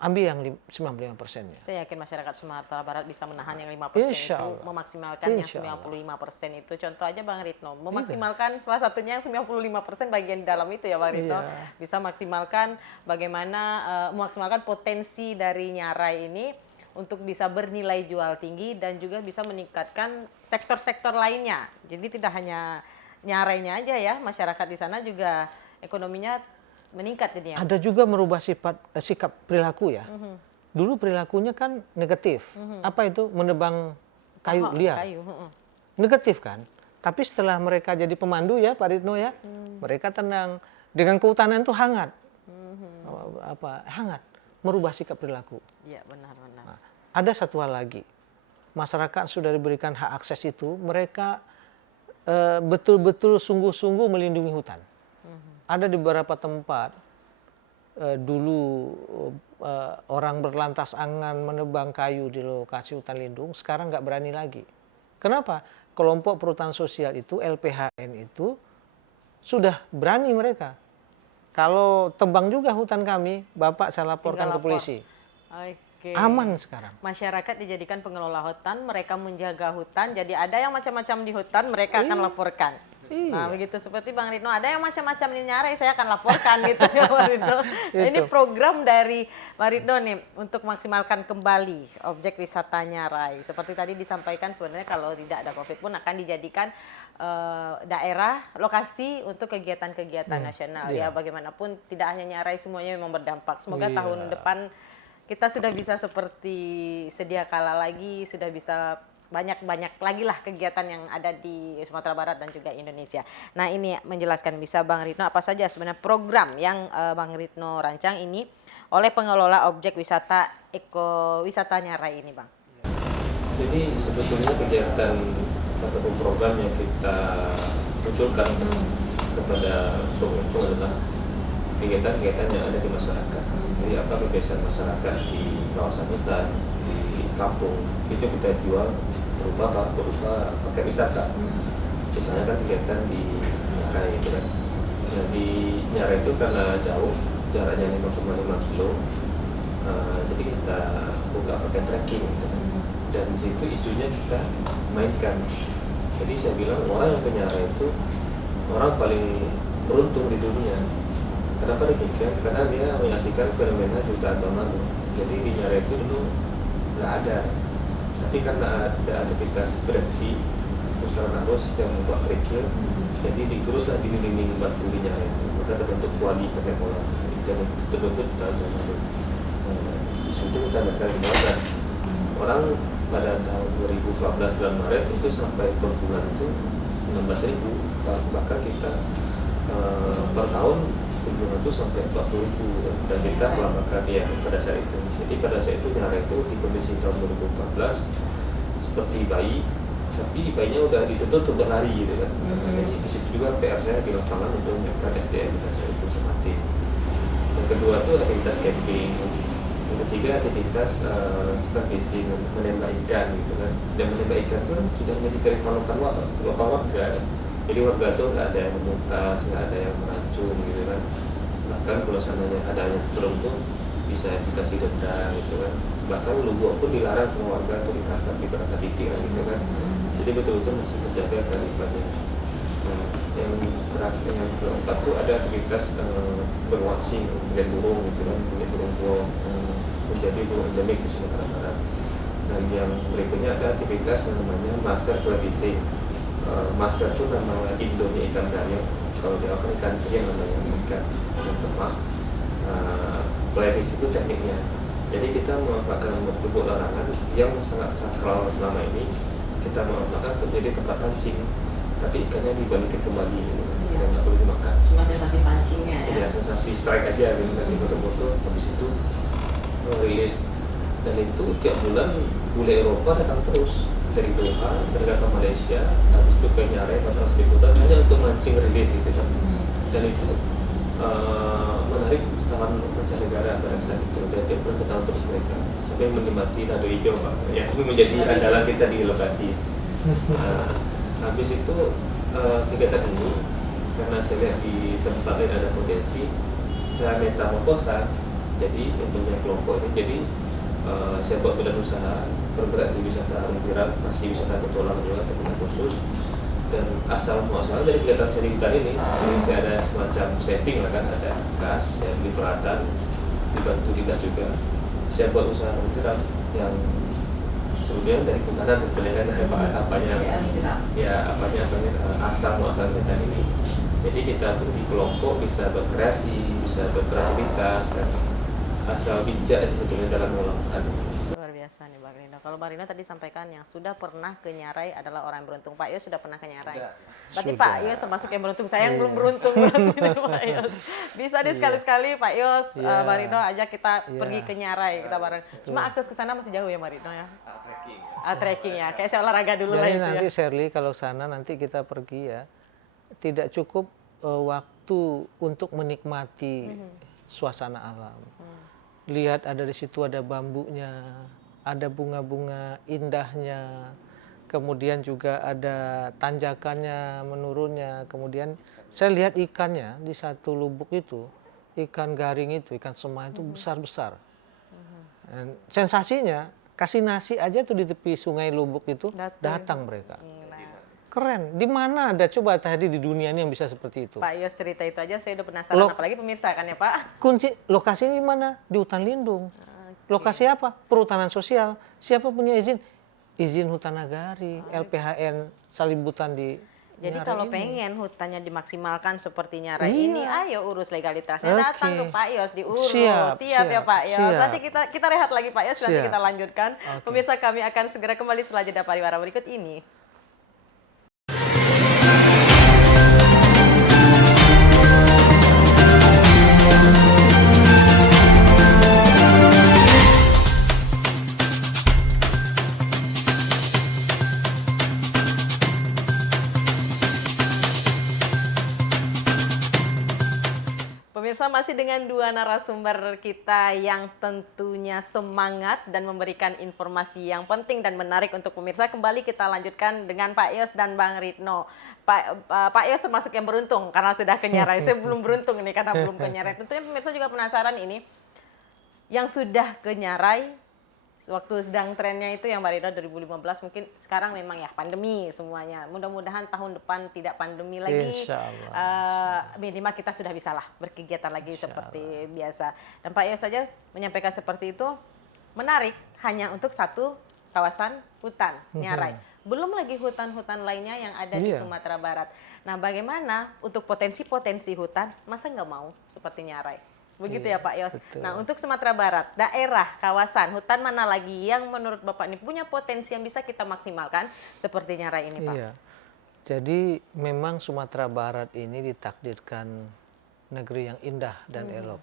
Ambil yang 95%-nya. Saya yakin masyarakat Sumatera Barat bisa menahan yang 5% Insya itu, Allah. memaksimalkan Insya yang Allah. 95% itu. Contoh aja Bang Ritno, memaksimalkan salah satunya yang 95% bagian di dalam itu ya Bang Ritno. Iya. Bisa maksimalkan bagaimana memaksimalkan potensi dari nyarai ini untuk bisa bernilai jual tinggi dan juga bisa meningkatkan sektor-sektor lainnya. Jadi tidak hanya nyarainya aja ya, masyarakat di sana juga ekonominya meningkat jadinya. Ada juga merubah sikap perilaku ya. Dulu perilakunya kan negatif. Apa itu? Menebang kayu liar. Kayu. Negatif kan. Tapi setelah mereka jadi pemandu ya Pak Ritno ya, mereka tenang. Dengan kehutanan itu hangat. Hangat. Merubah sikap perilaku. Iya benar-benar. Nah, ada satu hal lagi. Masyarakat sudah diberikan hak akses itu, mereka betul-betul sungguh-sungguh melindungi hutan. Ada di beberapa tempat dulu orang berlantas angan menebang kayu di lokasi hutan lindung, sekarang nggak berani lagi. Kenapa? Kelompok perhutanan sosial itu, LPHN itu, sudah berani mereka. Kalau tebang juga hutan kami, Bapak saya laporkan ke polisi. Oke. Aman sekarang. Masyarakat dijadikan pengelola hutan, mereka menjaga hutan, jadi ada yang macam-macam di hutan, mereka akan laporkan. Nah, begitu seperti Bang Ritno, ada yang macam-macam di nyarai, saya akan laporkan gitu ya Bang Ritno. Nah, ini program dari Bang Ritno nih untuk maksimalkan kembali objek wisata nyarai. Seperti tadi disampaikan sebenarnya kalau tidak ada Covid pun akan dijadikan daerah, lokasi untuk kegiatan-kegiatan nasional. Ya, bagaimanapun tidak hanya nyarai, semuanya memang berdampak. Semoga tahun depan kita sudah bisa seperti sedia kala lagi, sudah bisa banyak-banyak lagi lah kegiatan yang ada di Sumatera Barat dan juga Indonesia. Nah ini menjelaskan bisa Bang Ritno apa saja sebenarnya program yang Bang Ritno rancang ini oleh pengelola objek wisata ekowisata Nyarai ini Bang. Jadi sebetulnya kegiatan ataupun program yang kita munculkan kepada program itu adalah kegiatan-kegiatan yang ada di masyarakat. Jadi apa kebiasaan masyarakat di kawasan hutan, di kampung, itu kita jual berupa paket wisata. Misalnya kan kegiatan di Nyarai gitu kan. Nah, di Nyarai itu karena jauh, jaraknya 5,5 kilo, jadi kita buka paket trekking gitu kan. Dan di situ isunya kita mainkan. Jadi saya bilang orang yang ke Nyarai itu orang paling beruntung di dunia. Kenapa demikian? Karena dia menyaksikan fenomena jutaan tahun lalu. Jadi di Nyarai itu dulu nggak ada. Tapi karena ada aktivitas bereksi pusaran arus yang membuat kerikil, jadi digeruslah dinding-dinding batu di Nyarai itu, maka terbentuk kuali pakai pola dan itu terbentuk tahun lalu. Isu itu kita dengar di luar, orang pada tahun 2014 bulan Maret itu sampai per bulan itu 16.000, bahkan kita per tahun kunjungan itu sampai 40.000 dan kita melakukan dia pada saat itu. Jadi pada saat itu Nyarai itu di kondisi tahun 2014 seperti bayi, tapi bayinya udah dituntut untuk lari gitu kan. Jadi di situ juga PR saya di lapangan untuk menyiapkan SDM pada saat itu semakin. Yang kedua itu aktivitas camping. Yang ketiga aktivitas supervisi menembak ikan gitu kan. Dan menembak ikan itu sudah menjadi kearifan lokal warga. Jadi warga itu nggak ada yang memutas, nggak ada yang meracun gitu kan. Bahkan kalau seandainya ada yang beruntung bisa dikasih denda gitu kan. Bahkan lubuk pun dilarang semua warga untuk ditangkap di beberapa titik kan, gitu kan. Jadi betul-betul masih terjaga kearifannya. Nah, yang terakhir yang keempat itu ada aktivitas birdwatching, melihat burung gitu kan, melihat burung buang menjadi burung endemik di Sumatera Barat. Dan yang berikutnya ada aktivitas yang namanya master flavishing. Master itu nama Indonya ikan karyong. Kalau di Jawa kan ikan karyong namanya, ikan semah. Flavish itu tekniknya. Jadi kita memanfaatkan lubuk larangan yang sangat sakral selama ini, kita memanfaatkan untuk jadi tempat pancing, tapi ikannya dibalikin kembali gitu, dan nggak boleh dimakan. Cuma sensasi pancingnya ya. Ya sensasi strike aja gitu, nanti foto-foto, habis itu rilis. Dan itu tiap bulan bule Eropa datang terus dari Doha, mereka ke Malaysia, habis itu ke Nyarai, Batam Seributan hanya untuk mancing rilis gitu kan. Dan itu menarik wisatawan mancanegara pada saat itu, dan tiap bulan datang terus mereka sampai menikmati nado hijau Pak, yang menjadi andalan kita di lokasi. Habis itu kegiatan ini karena saya lihat di tempat lain ada potensi, saya metamorfosa jadi yang punya kelompok ini. Jadi saya buat badan usaha bergerak di wisata arung jeram, masih wisata petualang juga tapi khusus. Dan asal muasal dari kegiatan seri hutan ini saya ada semacam saving lah kan, ada kas, saya beli peralatan, dibantu dinas juga. Saya buat usaha arung jeram yang sebetulnya dari kehutanan tentunya kan, apanya asal muasal kegiatan ini. Jadi kita di kelompok bisa berkreasi, bisa berkreativitas kan, asal bijak sebetulnya dalam mengolah hutan. Luar biasa nih Bang Rino. Kalau Bang Rino tadi sampaikan yang sudah pernah ke Nyarai adalah orang yang beruntung. Pak Yos sudah pernah ke Nyarai. Berarti Pak Yos termasuk yang beruntung. Saya yang belum beruntung berarti nih, Pak Yos. Bisa deh sekali-sekali Pak Yos, Bang Rino ajak kita pergi ke Nyarai kita bareng. Cuma akses ke sana masih jauh ya Bang Rino ya. Trekking ya. Kayak saya olahraga dulu lah Jadi itu nanti ya. Shirley kalau sana nanti kita pergi ya, tidak cukup waktu untuk menikmati suasana alam. Lihat ada di situ ada bambunya, ada bunga-bunga indahnya, kemudian juga ada tanjakannya menurunnya. Kemudian saya lihat ikannya di satu lubuk itu, ikan garing itu, ikan semah itu besar-besar. Dan sensasinya kasih nasi aja tuh di tepi sungai Lubuk itu datang mereka. Keren. Di mana ada coba tadi di dunia ini yang bisa seperti itu? Pak Yos cerita itu aja saya udah penasaran, apalagi pemirsa kan ya Pak. Kunci lokasinya di mana? Di hutan lindung. Lokasi apa? Perhutanan sosial. Siapa punya izin? Izin hutan nagari, LPHN Salibutan di Jadi Nyarai kalau ini. pengen hutannya dimaksimalkan seperti Nyarai Iya. ini, ayo urus legalitasnya, datang ke Pak Yos diurus. Siap ya Pak Yos. siap. Nanti kita rehat lagi Pak Yos, nanti Siap. kita lanjutkan. Pemirsa kami akan segera kembali setelah jeda pariwara berikut ini. Pemirsa masih dengan dua narasumber kita yang tentunya semangat dan memberikan informasi yang penting dan menarik untuk pemirsa. Kembali kita lanjutkan dengan Pak Yos dan Bang Ritno. Pak Yos termasuk yang beruntung karena sudah ke Nyarai. Saya belum beruntung nih karena belum ke Nyarai. Tentunya pemirsa juga penasaran ini. Yang sudah ke Nyarai, waktu sedang trennya itu yang Mbak Rino 2015, mungkin sekarang memang ya pandemi semuanya. Mudah-mudahan tahun depan tidak pandemi lagi. Insya Allah. Minimal kita sudah bisa lah berkegiatan lagi seperti biasa. Dan Pak Yos saja menyampaikan seperti itu, menarik hanya untuk satu kawasan hutan Nyarai. Belum lagi hutan-hutan lainnya yang ada di Sumatera Barat. Nah bagaimana untuk potensi-potensi hutan, masa nggak mau seperti Nyarai? Begitu ya Pak Yos. Betul. Nah untuk Sumatera Barat, daerah, kawasan, hutan mana lagi yang menurut Bapak ini punya potensi yang bisa kita maksimalkan seperti Nyarai ini Pak? Iya. Jadi memang Sumatera Barat ini ditakdirkan negeri yang indah dan elok.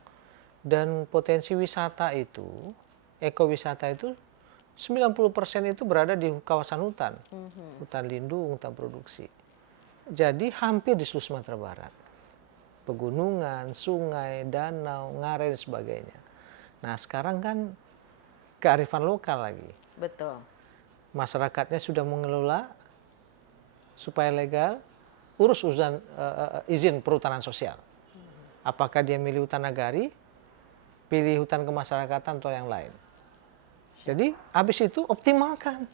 Dan potensi wisata itu, ekowisata itu 90% itu berada di kawasan hutan. Hutan lindung, hutan produksi. Jadi hampir di seluruh Sumatera Barat. Pegunungan, sungai, danau, ngarai dan sebagainya. Nah sekarang kan kearifan lokal lagi. Betul. Masyarakatnya sudah mengelola supaya legal, urus izin perhutanan sosial. Apakah dia milih hutan nagari, pilih hutan kemasyarakatan atau yang lain. Jadi habis itu optimalkan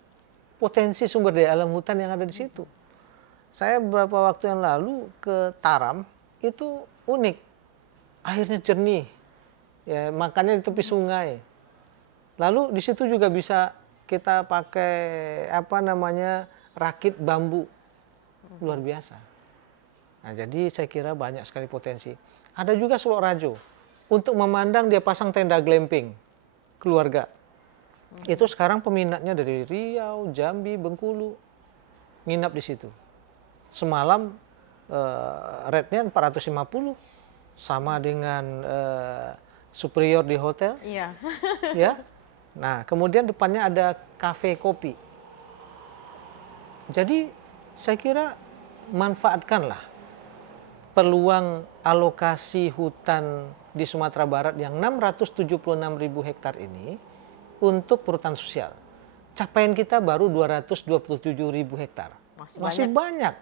potensi sumber daya alam hutan yang ada di situ. Saya beberapa waktu yang lalu ke Taram, itu unik, airnya jernih, ya makannya di tepi sungai. Lalu di situ juga bisa kita pakai apa namanya rakit bambu, luar biasa. Nah, jadi saya kira banyak sekali potensi. Ada juga Suluk Rajo, untuk memandang dia pasang tenda glamping keluarga. Itu sekarang peminatnya dari Riau, Jambi, Bengkulu, nginap di situ. Semalam rate-nya 450, sama dengan Superior di hotel. Iya. Ya. Nah, kemudian depannya ada kafe kopi. Jadi saya kira manfaatkanlah peluang alokasi hutan di Sumatera Barat yang 676.000 hektar ini untuk perhutanan sosial. Capaian kita baru 227.000 hektar. Masih banyak.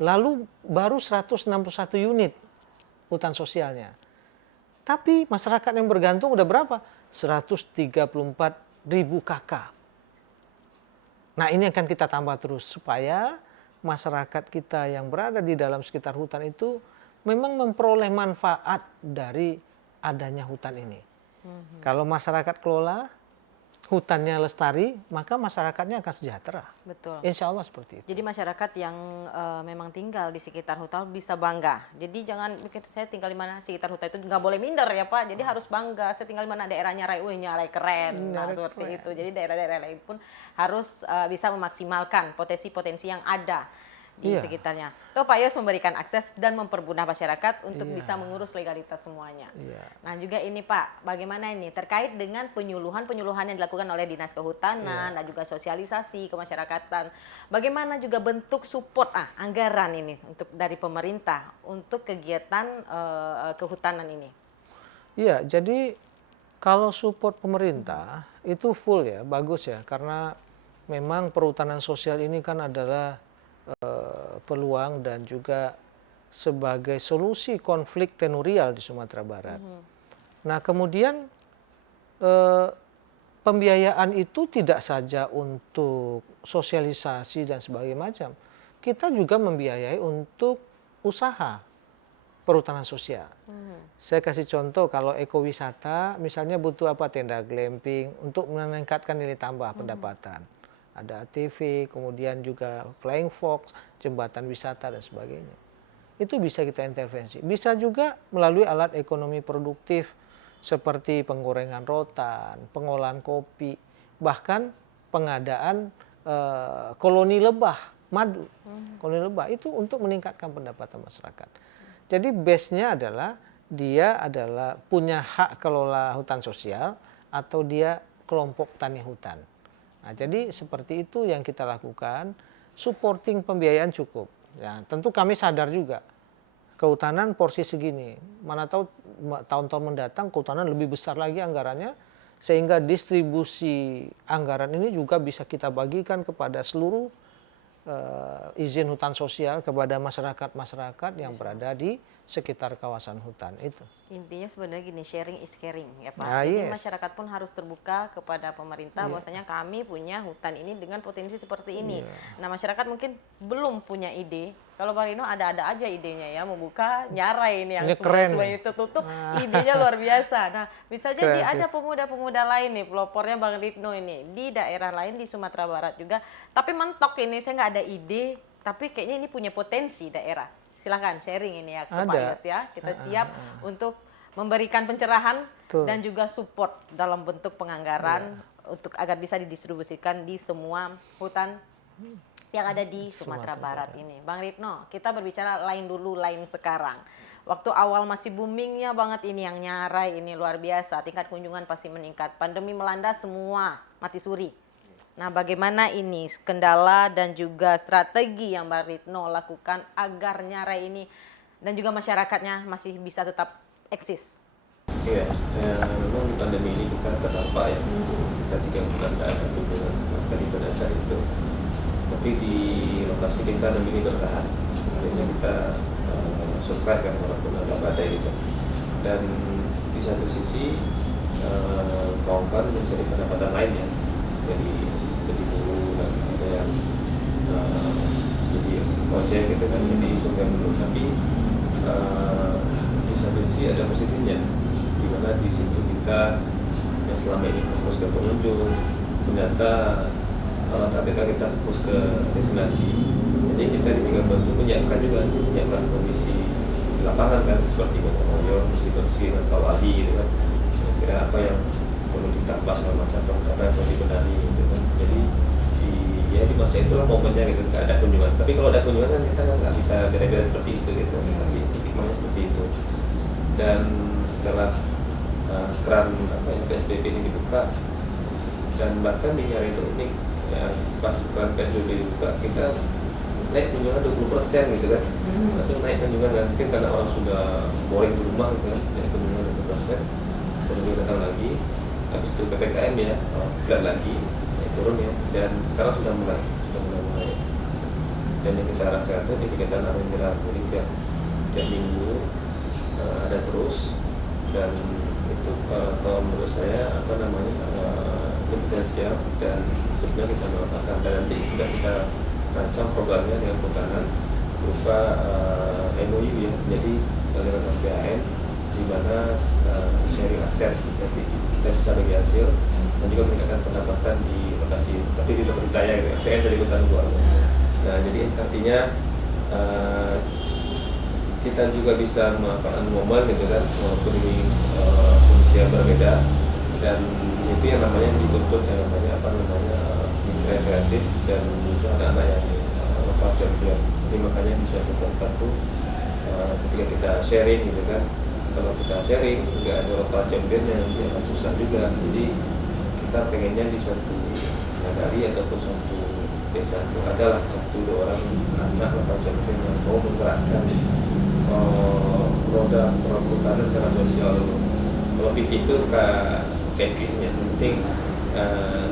Lalu baru 161 unit hutan sosialnya. Tapi masyarakat yang bergantung udah berapa? 134.000 KK. Nah, ini akan kita tambah terus supaya masyarakat kita yang berada di dalam sekitar hutan itu memang memperoleh manfaat dari adanya hutan ini. Kalau masyarakat kelola, hutannya lestari, maka masyarakatnya akan sejahtera. Betul. Insya Allah seperti itu. Jadi masyarakat yang memang tinggal di sekitar hutan bisa bangga. Jadi jangan mikir saya tinggal di mana sekitar hutan itu nggak boleh minder ya Pak. Jadi harus bangga. Saya tinggal di mana daerah Nyarai, Nyarai keren. Nah, seperti itu. Jadi daerah-daerah lain pun harus bisa memaksimalkan potensi-potensi yang ada di sekitarnya. Tuh Pak Yos memberikan akses dan mempermudah masyarakat untuk bisa mengurus legalitas semuanya. Nah juga ini Pak, bagaimana ini terkait dengan penyuluhan yang dilakukan oleh Dinas Kehutanan dan juga sosialisasi kemasyarakatan. Bagaimana juga bentuk support anggaran ini untuk dari pemerintah untuk kegiatan kehutanan ini? Iya, jadi kalau support pemerintah itu full ya, bagus ya, karena memang perhutanan sosial ini kan adalah peluang dan juga sebagai solusi konflik tenurial di Sumatera Barat. Nah, kemudian pembiayaan itu tidak saja untuk sosialisasi dan sebagainya macam. Kita juga membiayai untuk usaha perhutanan sosial. Saya kasih contoh, kalau ekowisata misalnya butuh apa, tenda glamping untuk meningkatkan nilai tambah pendapatan. Ada ATV, kemudian juga flying fox, jembatan wisata dan sebagainya. Itu bisa kita intervensi. Bisa juga melalui alat ekonomi produktif seperti penggorengan rotan, pengolahan kopi, bahkan pengadaan koloni lebah, madu. Koloni lebah itu untuk meningkatkan pendapatan masyarakat. Jadi base-nya adalah dia adalah punya hak kelola hutan sosial atau dia kelompok tani hutan. Nah, jadi seperti itu yang kita lakukan, supporting pembiayaan cukup. Ya, tentu kami sadar juga, kehutanan porsi segini, mana tahu tahun-tahun mendatang kehutanan lebih besar lagi anggarannya, sehingga distribusi anggaran ini juga bisa kita bagikan kepada seluruh izin hutan sosial kepada masyarakat-masyarakat yang berada di sekitar kawasan hutan itu. Intinya sebenarnya gini, sharing is caring ya Pak. Ah, Jadi masyarakat pun harus terbuka kepada pemerintah bahwasanya kami punya hutan ini dengan potensi seperti ini. Nah, masyarakat mungkin belum punya ide. Kalau Pak Rino ada aja idenya ya, membuka Nyarai ini yang semuanya tertutup, idenya luar biasa. Nah, bisa jadi ada pemuda-pemuda lain nih, pelopornya Bang Rino ini di daerah lain di Sumatera Barat juga, tapi mentok ini saya nggak ada ide, tapi kayaknya ini punya potensi daerah. Silahkan sharing ini ya ke Pak Yos ya. Kita siap untuk memberikan pencerahan dan juga support dalam bentuk penganggaran untuk agar bisa didistribusikan di semua hutan yang ada di Sumatera Barat ini. Bang Ritno, kita berbicara lain dulu, lain sekarang. Waktu awal masih boomingnya banget ini yang Nyarai ini luar biasa, tingkat kunjungan pasti meningkat. Pandemi melanda semua mati suri. Nah, bagaimana ini kendala dan juga strategi yang Bang Ritno lakukan agar Nyarai ini dan juga masyarakatnya masih bisa tetap eksis? Iya, memang di pandemi ini kita terdampak ya. Kita 3 bulan tidak ada kunjungan sekali pada saat itu. Tapi di lokasi kita ini bertahan. Akhirnya kita survive kan walaupun ada badai gitu. Dan di satu sisi kawan-kawan mencari pendapatan lain ya. Jadi buru dan ada yang jadi ojek gitu kan, jadi survive dulu. Tapi di satu sisi ada positifnya, di mana di situ kita yang selama ini fokus ke pengunjung ternyata KPK kita fokus ke destinasi. Jadi kita di 3 bulan itu menyiapkan kondisi di lapangan kan, seperti gotong royong, bersih dengan Pak Wali gitu kan. Kira apa yang perlu ditambah segala macam, apa yang perlu dibenahi gitu kan. Jadi di masa itulah momennya gitu, nggak ada kunjungan. Tapi kalau ada kunjungan kan kita nggak bisa beda-beda seperti itu gitu. Tapi hikmahnya seperti itu. Dan setelah keran PSBB ini dibuka, dan bahkan di Nyari itu unik ya, pas keran PSBB dibuka kita naik kunjungan 20% gitu kan. Langsung naik kunjungan kan, mungkin karena orang sudah boring di rumah gitu kan, naik kunjungan 20%, kemudian datang lagi. Habis itu PPKM ya, flat lagi, turun ya, dan sekarang sudah mulai. Dan yang kita rasakan itu di kegiatan Amin Mirar ini tiap minggu ada terus, dan itu kalau menurut saya ini potensial, dan sebenarnya kita melakukan, dan nanti sudah kita rancang programnya dengan perhutanan berupa MOU ya, jadi dengan LPAN di mana sharing aset, nanti kita bisa bagi hasil dan juga meningkatkan pendapatan di lokasi, tapi di lokasi saya gitu, pengen jadi hutan gua. Nah jadi artinya kita juga bisa memanfaatkan momen gitu kan, walaupun ini kondisi yang berbeda, dan di situ yang namanya dituntut yang namanya kreatif, dan itu anak-anak yang lokal champion. Jadi makanya di suatu tempat tuh ketika kita sharing gitu kan, kalau kita sharing nggak ada lokal champion yang nanti akan susah juga. Jadi kita pengennya di suatu nagari ataupun suatu desa itu adalah 1-2 orang anak lokal champion yang mau menggerakkan roda perhutanan secara sosial. Kalau PT itu kayak yang penting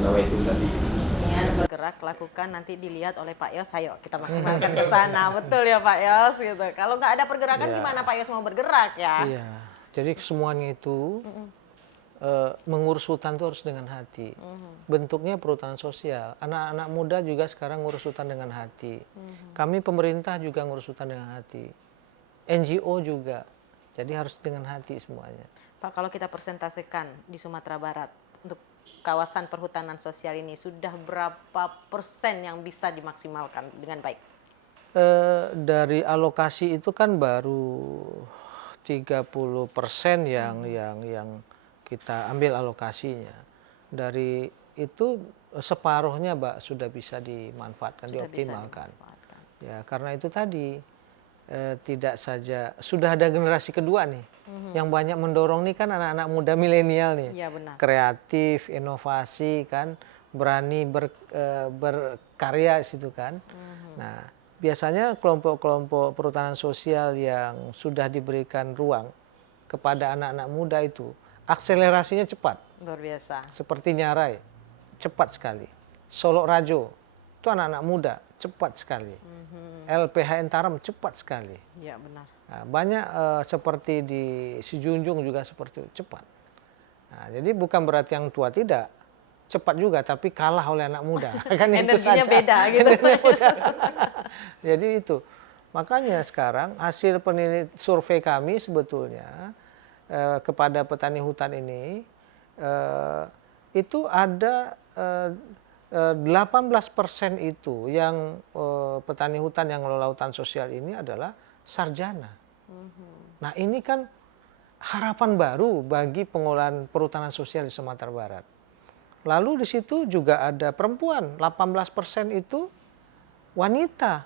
nama itu tadi. Bergerak, lakukan, nanti dilihat oleh Pak Yos, ayo kita maksimalkan ke sana. Betul ya Pak Yos gitu. Kalau nggak ada pergerakan gimana Pak Yos mau bergerak ya? Iya, jadi semuanya itu mengurus hutan itu harus dengan hati. Bentuknya perhutanan sosial. Anak-anak muda juga sekarang ngurus hutan dengan hati. Kami pemerintah juga ngurus hutan dengan hati. NGO juga. Jadi harus dengan hati semuanya. Pak, kalau kita presentasikan di Sumatera Barat untuk kawasan perhutanan sosial ini sudah berapa persen yang bisa dimaksimalkan dengan baik? Dari alokasi itu kan baru 30% yang kita ambil alokasinya. Dari itu separuhnya Mbak sudah bisa dimanfaatkan, dioptimalkan. Ya, karena itu tadi tidak saja sudah ada generasi kedua nih. Yang banyak mendorong nih kan anak-anak muda milenial nih. Ya, benar. Kreatif, inovasi kan, berani berkarya situ kan. Nah, biasanya kelompok-kelompok perhutanan sosial yang sudah diberikan ruang kepada anak-anak muda itu akselerasinya cepat. Luar biasa. Seperti Nyarai, cepat sekali. Solok Rajo, itu anak-anak muda, cepat sekali. LPHN Taram, cepat sekali. Ya, benar. Nah, banyak seperti di Sijunjung juga seperti itu, cepat. Nah, jadi bukan berarti yang tua tidak, cepat juga, tapi kalah oleh anak muda. Kan itu energinya saja. beda gitu. Jadi itu, makanya sekarang hasil survei kami sebetulnya kepada petani hutan ini, itu ada 18% itu yang petani hutan yang mengelola hutan sosial ini adalah sarjana. Nah ini kan harapan baru bagi pengelolaan perhutanan sosial di Sumatera Barat. Lalu di situ juga ada perempuan, 18% itu wanita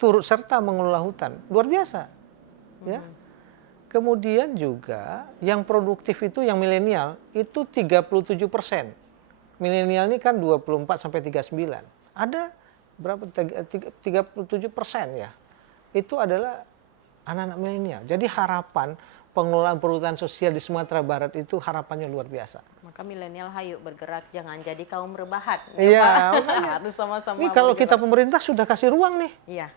turut serta mengelola hutan, luar biasa. Ya. Kemudian juga yang produktif itu yang milenial itu 37%. Milenial ini kan 24 sampai 39. Ada berapa 37% ya. Itu adalah anak-anak milenial. Jadi harapan pengelolaan perhutanan sosial di Sumatera Barat itu harapannya luar biasa. Maka milenial hayu bergerak, jangan jadi kaum rebahan. Iya, harus sama-sama. Ini kalau kita pemerintah sudah kasih ruang nih. Iya.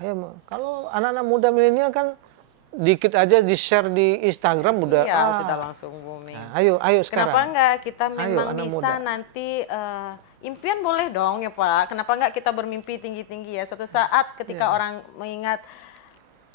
Ayo, kalau anak-anak muda milenial kan dikit aja di-share di Instagram udah. Iya, sudah langsung booming. Nah, ayo sekarang. Kenapa enggak kita memang anak bisa muda. nanti impian boleh dong ya Pak. Kenapa enggak kita bermimpi tinggi-tinggi ya. Suatu saat ketika orang mengingat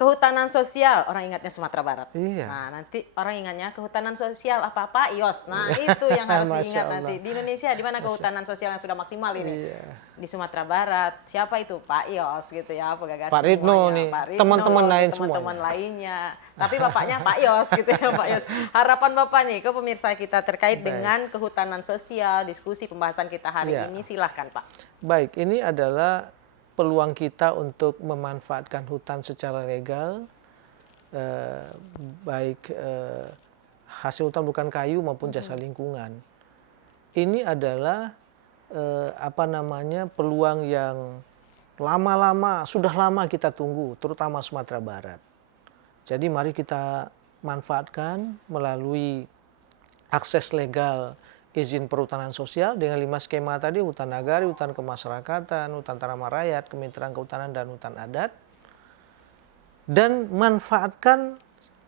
kehutanan sosial, orang ingatnya Sumatera Barat. Iya. Nah, nanti orang ingatnya kehutanan sosial apa Pak Yos. Nah, itu yang harus Masya diingat Allah. nanti. Di Indonesia di mana kehutanan sosial yang sudah maksimal ini? Iya. Di Sumatera Barat. Siapa itu? Pak Yos gitu ya, penggagas Pak Ridno semuanya. nih, Pak Ridno, teman-teman lain teman-teman semuanya. lainnya. Tapi bapaknya Pak Yos gitu ya, Pak Yos. Harapan Bapak nih ke pemirsa kita terkait dengan kehutanan sosial, diskusi pembahasan kita hari Iya. ini, silahkan Pak. Baik, ini adalah peluang kita untuk memanfaatkan hutan secara legal, baik hasil hutan bukan kayu maupun jasa lingkungan. Ini adalah peluang yang sudah lama kita tunggu, terutama Sumatera Barat. Jadi mari kita manfaatkan melalui akses legal izin perhutanan sosial dengan 5 skema tadi, hutan nagari, hutan kemasyarakatan, hutan tanaman rakyat, kemitraan kehutanan, dan hutan adat. Dan manfaatkan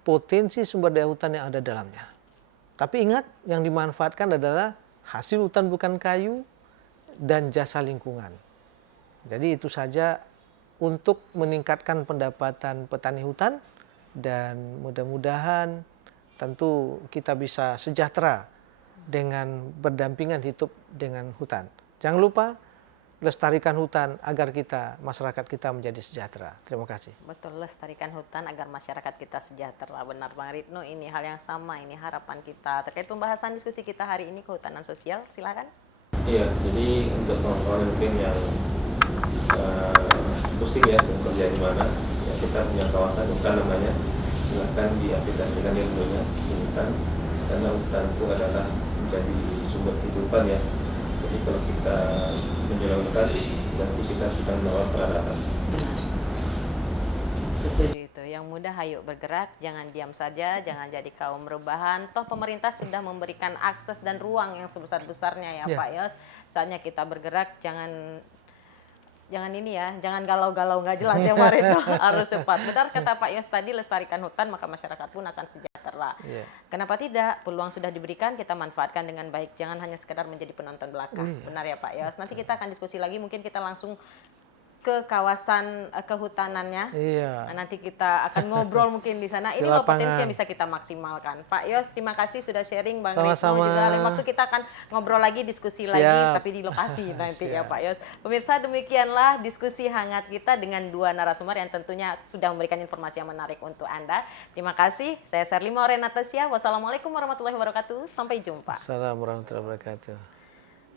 potensi sumber daya hutan yang ada dalamnya. Tapi ingat, yang dimanfaatkan adalah hasil hutan bukan kayu dan jasa lingkungan. Jadi itu saja untuk meningkatkan pendapatan petani hutan, dan mudah-mudahan tentu kita bisa sejahtera dengan berdampingan hidup dengan hutan. Jangan lupa lestarikan hutan agar masyarakat kita menjadi sejahtera. Terima kasih. Betul, lestarikan hutan agar masyarakat kita sejahtera. Benar Bang Ridno, ini hal yang sama, ini harapan kita. Terkait pembahasan diskusi kita hari ini kehutanan sosial, silakan. Iya, jadi untuk kawan-kawan mungkin yang pusing ya bekerja di mana, ya kita punya kawasan hutan namanya. Silahkan diaplikasikan ilmunya di hutan, karena hutan itu adalah menjadi sumber kehidupan ya. Jadi kalau kita menjaga hutan, berarti kita sudah melawan peradaban. Setuju itu. Yang muda hayu bergerak, jangan diam saja, jangan jadi kaum rebahan. Toh pemerintah sudah memberikan akses dan ruang yang sebesar-besarnya ya Pak Yos. Saatnya kita bergerak, jangan ini ya, jangan galau-galau nggak jelas ya Pak Ridno. Harus cepat. Benar kata Pak Yos tadi, lestarikan hutan maka masyarakat pun akan sejahtera. Yeah. Kenapa tidak? Peluang sudah diberikan, kita manfaatkan dengan baik. Jangan hanya sekedar menjadi penonton belakang. Benar ya Pak Yos. Nanti kita akan diskusi lagi, mungkin kita langsung ke kawasan kehutanannya. Iya. Nah, nanti kita akan ngobrol mungkin di sana. Ini Di loh lapangan. potensi yang bisa kita maksimalkan. Pak Yos, terima kasih sudah sharing. Bang Sama-sama. Ridno juga. Lain waktu kita akan ngobrol lagi, diskusi Siap. lagi, tapi di lokasi nanti ya Siap. Pak Yos. Pemirsa, demikianlah diskusi hangat kita dengan dua narasumber yang tentunya sudah memberikan informasi yang menarik untuk Anda. Terima kasih. Saya Sherly Maurenatasia. Wassalamualaikum warahmatullahi wabarakatuh. Sampai jumpa. Assalamualaikum warahmatullahi wabarakatuh.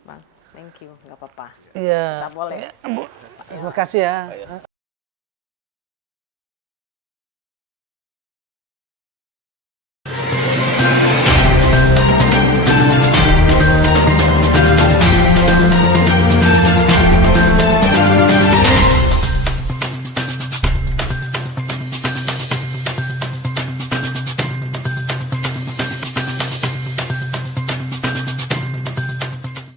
Bang, thank you. Nggak apa-apa. Iya. Kita boleh. Terima kasih ya.